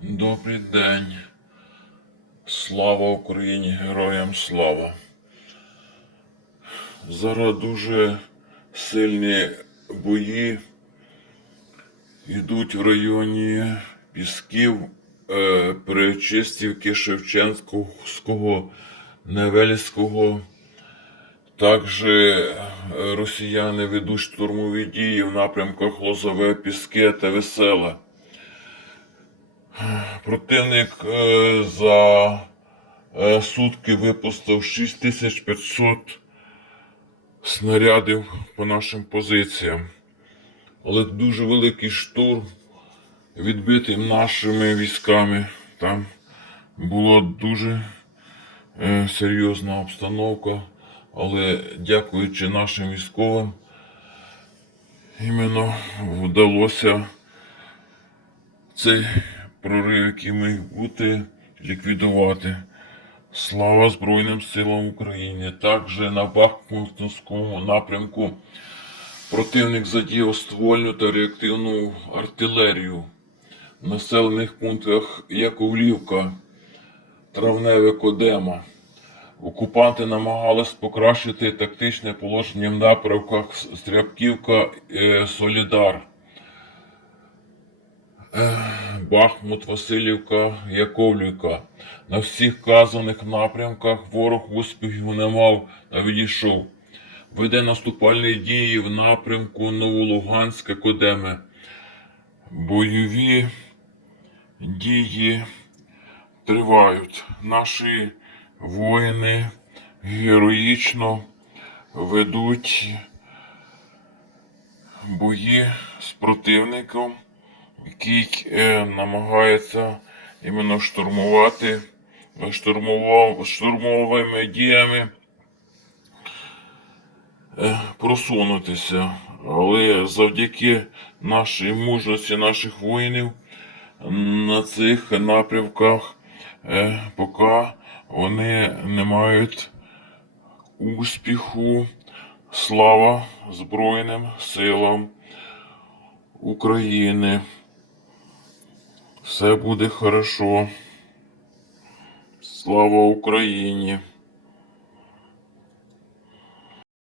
Добрий день. Слава Україні, героям слава. Зараз дуже сильні бої йдуть в районі Пісків, е, Перечистівки, Шевченського, Невельського. Також е, росіяни ведуть штурмові дії в напрямках Лозове, Піски та Веселе. Противник е, за е, сутки випустив 6500 снарядів по нашим позиціям. Але дуже великий штурм відбитий нашими військами. Там була дуже е, серйозна обстановка, але дякуючи нашим військовим, іменно вдалося цей прорив, який міг бути, ліквідувати. Слава Збройним силам України. Також на Бахмутському напрямку противник задіяв ствольну та реактивну артилерію в населених пунктах Яковлівка, Травневе Кодема. Окупанти намагались покращити тактичне положення в напрямках Стряпківка, е, Солідар. Бахмут, Васильівка, Яковлівка. На всіх вказаних напрямках ворог успіхів не мав та відійшов. Веде наступальні дії в напрямку Новолуганська Кодеме. Бойові дії тривають. Наші воїни героїчно ведуть бої з противником який е, намагається іменно штурмувати штурмував, штурмовими діями е, просунутися. Але завдяки нашій мужності наших воїнів на цих напрямках е, поки вони не мають успіху. Слава Збройним силам України. Все буде хорошо. Слава Україні!